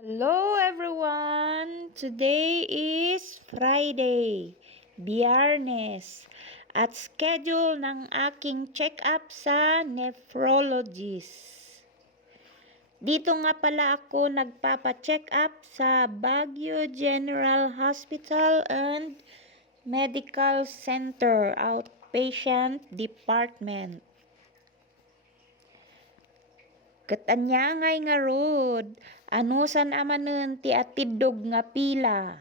Hello everyone! Today is Friday, Biyernes, at schedule ng aking check-up sa nephrologist. Dito nga pala ako nagpapa-check up sa Baguio General Hospital and Medical Center Outpatient Department. Katanyangay nga rod, anusan amanen ti atidog nga pila.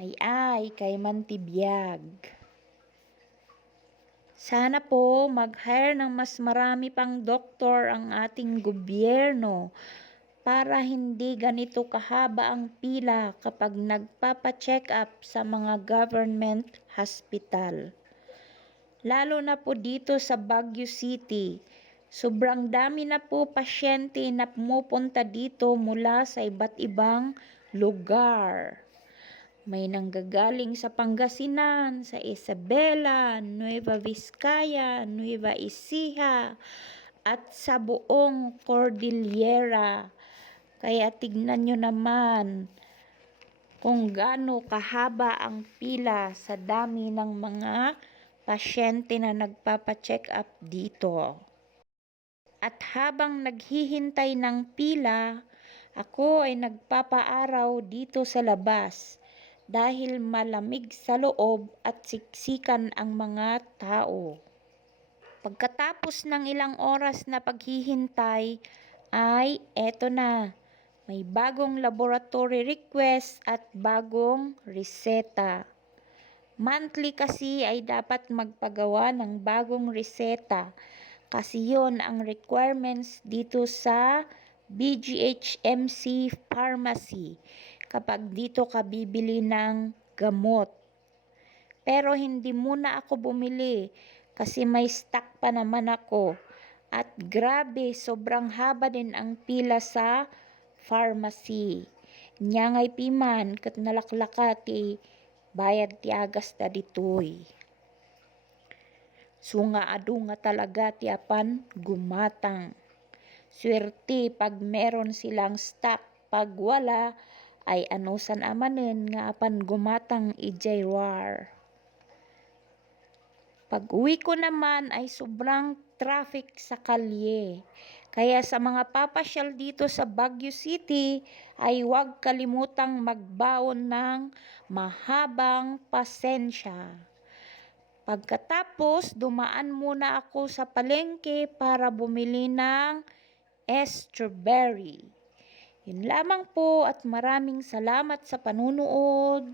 Ay kay mantibiyag. Sana po mag-hire ng mas marami pang doktor ang ating gobyerno para hindi ganito kahaba ang pila kapag nagpapa-check up sa mga government hospital. Lalo na po dito sa Baguio City. Sobrang dami na po pasyente na pumupunta dito mula sa iba't ibang lugar. May nanggagaling sa Pangasinan, sa Isabela, Nueva Vizcaya, Nueva Ecija, at sa buong Cordillera. Kaya tignan nyo naman kung gaano kahaba ang pila sa dami ng mga pasyente na nagpapa-check up dito. At habang naghihintay ng pila, ako ay nagpapaaraw dito sa labas dahil malamig sa loob at siksikan ang mga tao. Pagkatapos ng ilang oras na paghihintay ay eto na, may bagong laboratory request at bagong reseta. Monthly kasi ay dapat magpagawa ng bagong reseta. Kasi yon ang requirements dito sa BGHMC Pharmacy kapag dito ka bibili ng gamot. Pero hindi muna ako bumili kasi may stock pa naman ako. At grabe, sobrang haba din ang pila sa pharmacy. Nyangay piman kat nalaklaka ti bayad ti agas ta ditoy. Sunga adu nga talaga ti apan gumatang. Swerte pag meron silang stock, pag wala ay anusan amanen nga apan gumatang ijay war. Pag uwi ko naman ay sobrang traffic sa kalye. Kaya sa mga papasyal dito sa Baguio City ay huwag kalimutang magbaon ng mahabang pasensya. Pagkatapos, dumaan muna ako sa palengke para bumili ng strawberry. Yun lamang po at maraming salamat sa panunood.